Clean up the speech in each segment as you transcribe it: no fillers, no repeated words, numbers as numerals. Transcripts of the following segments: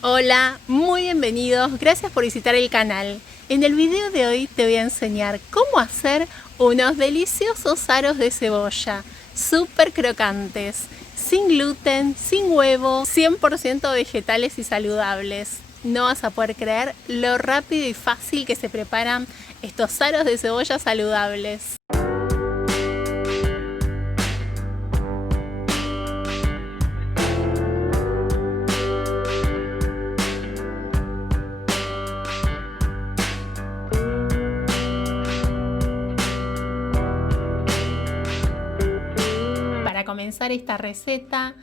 Hola, muy bienvenidos, gracias por visitar el canal. En el video de hoy te voy a enseñar cómo hacer unos deliciosos aros de cebolla, súper crocantes, sin gluten, sin huevo, 100% vegetales y saludables. No vas a poder creer lo rápido y fácil que se preparan estos aros de cebolla saludables. Para comenzar esta receta,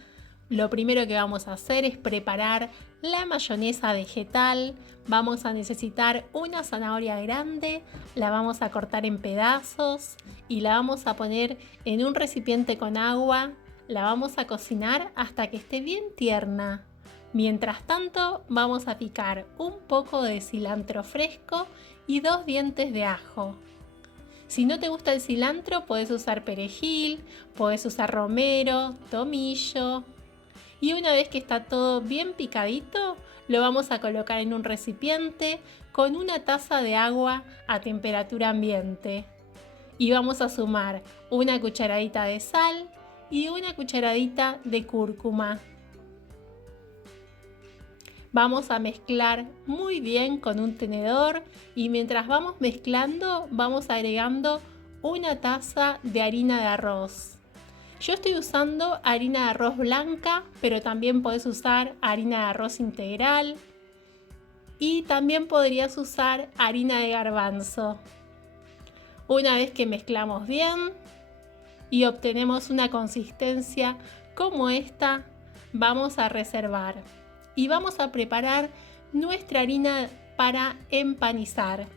lo primero que vamos a hacer es preparar la mayonesa vegetal. Vamos a necesitar una zanahoria grande, la vamos a cortar en pedazos y la vamos a poner en un recipiente con agua. La vamos a cocinar hasta que esté bien tierna. Mientras tanto, vamos a picar un poco de cilantro fresco y 2 dientes de ajo. Si no te gusta el cilantro, puedes usar perejil, puedes usar romero, tomillo. Y una vez que está todo bien picadito, lo vamos a colocar en un recipiente con una taza de agua a temperatura ambiente. Y vamos a sumar una cucharadita de sal y una cucharadita de cúrcuma. Vamos a mezclar muy bien con un tenedor y mientras vamos mezclando vamos agregando una taza de harina de arroz. Yo estoy usando harina de arroz blanca, pero también puedes usar harina de arroz integral y también podrías usar harina de garbanzo. Una vez que mezclamos bien y obtenemos una consistencia como esta, vamos a reservar. Y vamos a preparar nuestra harina para empanizar.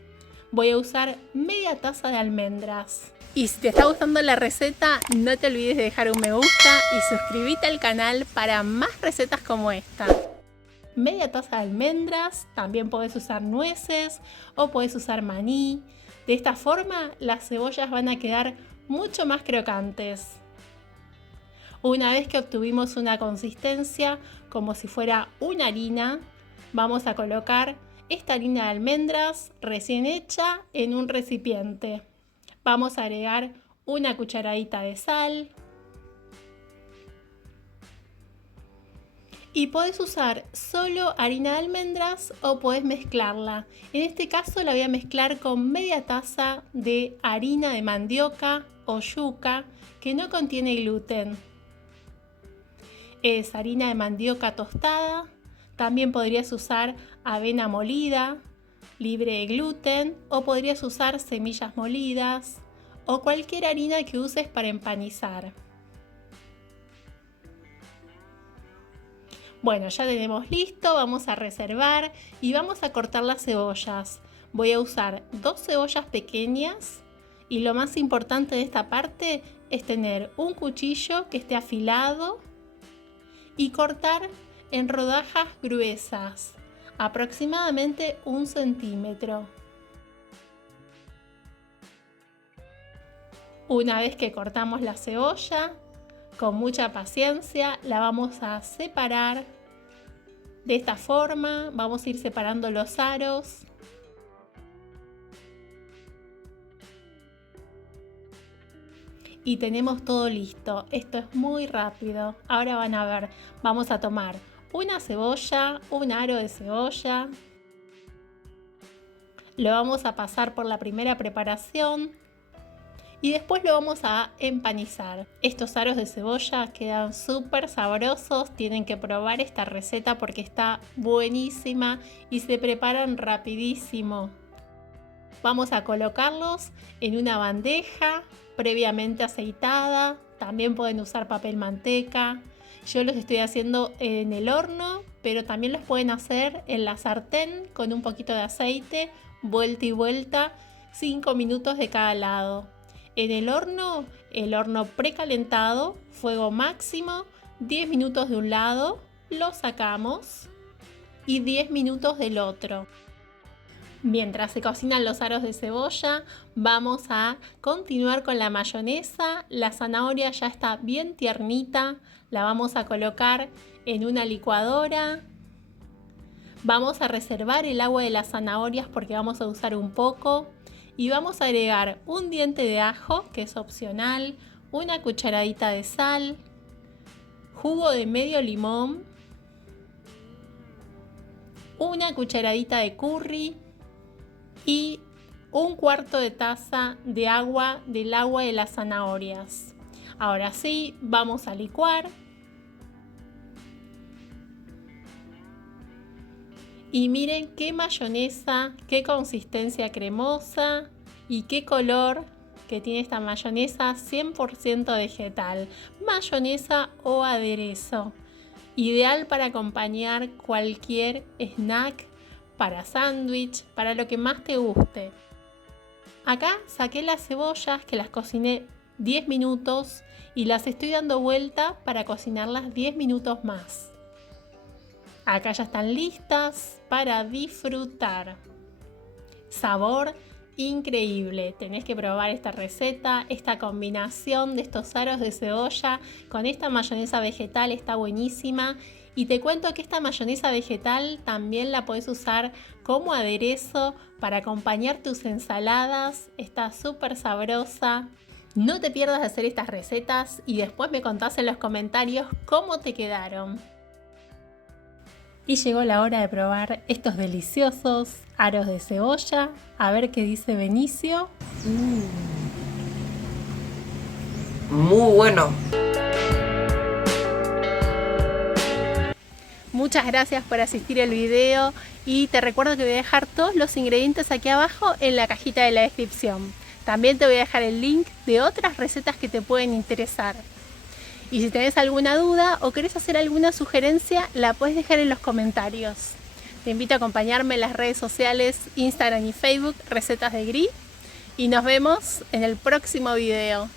Voy a usar media taza de almendras. Y si te está gustando la receta, no te olvides de dejar un me gusta y suscribirte al canal para más recetas como esta. Media taza de almendras, también puedes usar nueces o puedes usar maní. De esta forma las cebollas van a quedar mucho más crocantes. Una vez que obtuvimos una consistencia como si fuera una harina, vamos a colocar esta harina de almendras recién hecha en un recipiente. Vamos a agregar una cucharadita de sal. Y podés usar solo harina de almendras o podés mezclarla. En este caso la voy a mezclar con media taza de harina de mandioca o yuca que no contiene gluten. Es harina de mandioca tostada, también podrías usar avena molida, libre de gluten, o podrías usar semillas molidas, o cualquier harina que uses para empanizar. Bueno, ya tenemos listo, vamos a reservar y vamos a cortar las cebollas. Voy a usar 2 cebollas pequeñas y lo más importante de esta parte es tener un cuchillo que esté afilado y cortar en rodajas gruesas, aproximadamente 1 centímetro. Una vez que cortamos la cebolla, con mucha paciencia la vamos a separar. De esta forma vamos a ir separando los aros. Y tenemos todo listo. Esto es muy rápido. Ahora van a ver, vamos a tomar una cebolla, un aro de cebolla. Lo vamos a pasar por la primera preparación y después lo vamos a empanizar. Estos aros de cebolla quedan súper sabrosos. Tienen que probar esta receta porque está buenísima y se preparan rapidísimo. Vamos a colocarlos en una bandeja previamente aceitada. También pueden usar papel manteca. Yo los estoy haciendo en el horno, pero también los pueden hacer en la sartén con un poquito de aceite, vuelta y vuelta, 5 minutos de cada lado. En el horno precalentado, fuego máximo, 10 minutos de un lado, lo sacamos y 10 minutos del otro. Mientras se cocinan los aros de cebolla, vamos a continuar con la mayonesa. La zanahoria ya está bien tiernita, la vamos a colocar en una licuadora Vamos a reservar el agua de las zanahorias porque vamos a usar un poco. Y vamos a agregar un diente de ajo, que es opcional, una cucharadita de sal, jugo de medio limón, una cucharadita de curry y un cuarto de taza de agua del agua de las zanahorias. Ahora sí, vamos a licuar. Y miren qué mayonesa, qué consistencia cremosa y qué color que tiene esta mayonesa 100% vegetal. Mayonesa o aderezo. Ideal para acompañar cualquier snack, para sándwich, para lo que más te guste. Acá saqué las cebollas que las cociné 10 minutos y las estoy dando vuelta para cocinarlas 10 minutos más. Acá ya están listas para disfrutar. Sabor increíble. Tenés que probar esta receta, esta combinación de estos aros de cebolla con esta mayonesa vegetal está buenísima. Y te cuento que esta mayonesa vegetal también la podés usar como aderezo para acompañar tus ensaladas. Está súper sabrosa. No te pierdas de hacer estas recetas y después me contás en los comentarios cómo te quedaron. Y llegó la hora de probar estos deliciosos aros de cebolla. A ver qué dice Benicio. Muy bueno. Muchas gracias por asistir al video y te recuerdo que voy a dejar todos los ingredientes aquí abajo en la cajita de la descripción. También te voy a dejar el link de otras recetas que te pueden interesar. Y si tenés alguna duda o querés hacer alguna sugerencia, la puedes dejar en los comentarios. Te invito a acompañarme en las redes sociales, Instagram y Facebook, Recetas de Gris. Y nos vemos en el próximo video.